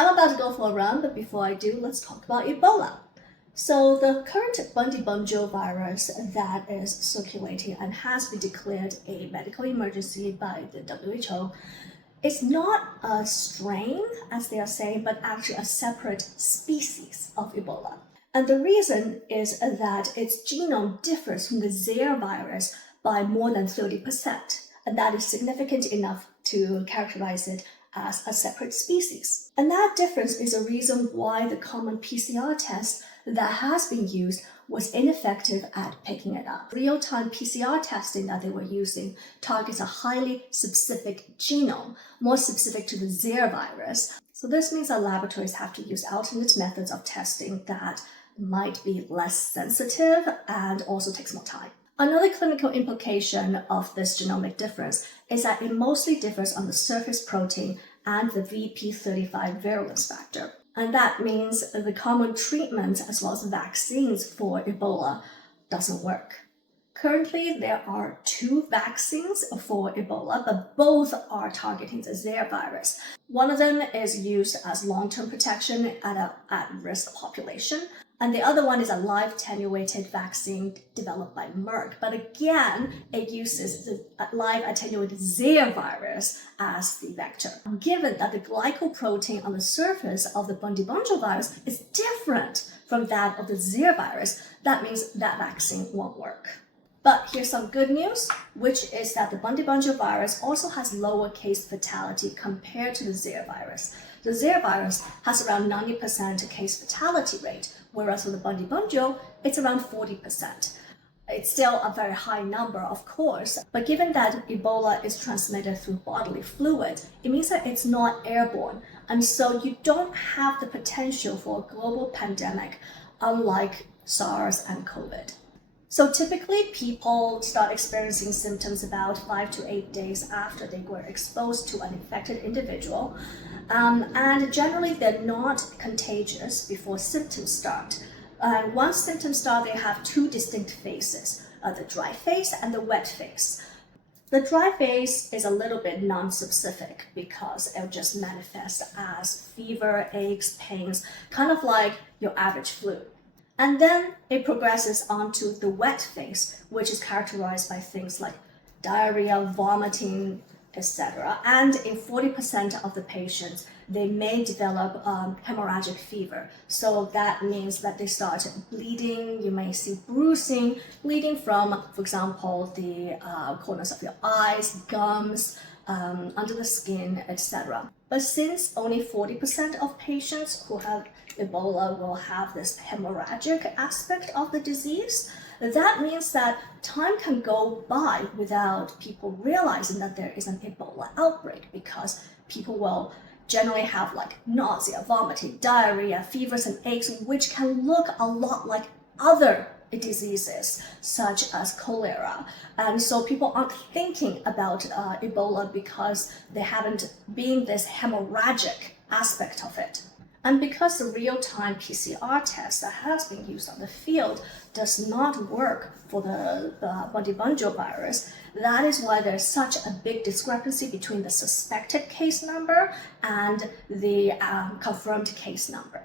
I'm about to go for a run, but before I do, let's talk about Ebola. So the current Bundibungyo virus that is circulating and has been declared a medical emergency by the WHO is not a strain, as they are saying, but actually a separate species of Ebola. And the reason is that its genome differs from the Zaire virus by more than 30%, and that is significant enough to characterize it as a separate species. And that difference is a reason why the common PCR test that has been used was ineffective at picking it up. Real-time PCR testing that they were using targets a highly specific genome, more specific to the Zaire virus. So this means that laboratories have to use alternate methods of testing that might be less sensitive and also takes more time. Another clinical implication of this genomic difference is that it mostly differs on the surface protein and the VP35 virulence factor. And that means the common treatment as well as vaccines for Ebola doesn't work. Currently, there are 2 vaccines for Ebola, but both are targeting the Zaire virus. One of them is used as long-term protection at an at-risk population, and the other one is a live attenuated vaccine developed by Merck. But again, it uses the live attenuated Zaire virus as the vector. Given that the glycoprotein on the surface of the Bundibungyo virus is different from that of the Zaire virus, that means that vaccine won't work. But here's some good news, which is that the Bundibungyo virus also has lower case fatality compared to the Zaire virus. The Zaire virus has around 90% case fatality rate, whereas with the Bundibungyo, it's around 40%. It's still a very high number, of course, but given that Ebola is transmitted through bodily fluid, it means that it's not airborne, and so you don't have the potential for a global pandemic, unlike SARS and COVID. So typically, people start experiencing symptoms about 5 to 8 days after they were exposed to an infected individual. And generally, they're not contagious before symptoms start. Once symptoms start, they have 2 distinct phases, the dry phase and the wet phase. The dry phase is a little bit non-specific because it'll just manifest as fever, aches, pains, kind of like your average flu. And then it progresses onto the wet phase, which is characterized by things like diarrhea, vomiting, etc. And in 40% of the patients, they may develop hemorrhagic fever. So that means that they start bleeding. You may see bruising, bleeding from, for example, the corners of your eyes, gums, under the skin, etc. But since only 40% of patients who have Ebola will have this hemorrhagic aspect of the disease, that means that time can go by without people realizing that there is an Ebola outbreak, because people will generally have like nausea, vomiting, diarrhea, fevers and aches, which can look a lot like other diseases such as cholera. And so people aren't thinking about Ebola because they haven't been this hemorrhagic aspect of it. And because the real-time PCR test that has been used on the field does not work for the Bundibungyo virus, that is why there's such a big discrepancy between the suspected case number and the confirmed case number.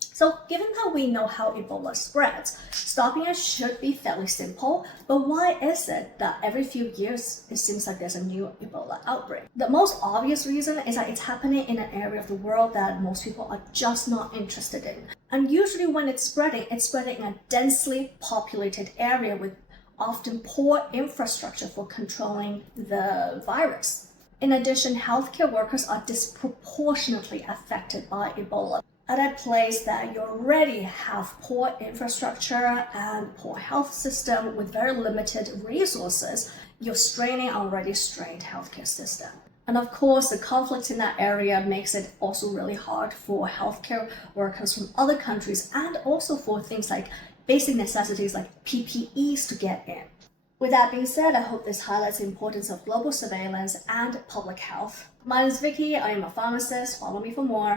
So given that we know how Ebola spreads, stopping it should be fairly simple, but why is it that every few years it seems like there's a new Ebola outbreak? The most obvious reason is that it's happening in an area of the world that most people are just not interested in. And usually when it's spreading in a densely populated area with often poor infrastructure for controlling the virus. In addition, healthcare workers are disproportionately affected by Ebola. At a place that you already have poor infrastructure and poor health system with very limited resources, you're straining already strained healthcare system. And of course, the conflict in that area makes it also really hard for healthcare workers from other countries, and also for things like basic necessities like PPEs to get in. With that being said, I hope this highlights the importance of global surveillance and public health. My name is Vicky, I am a pharmacist. Follow me for more.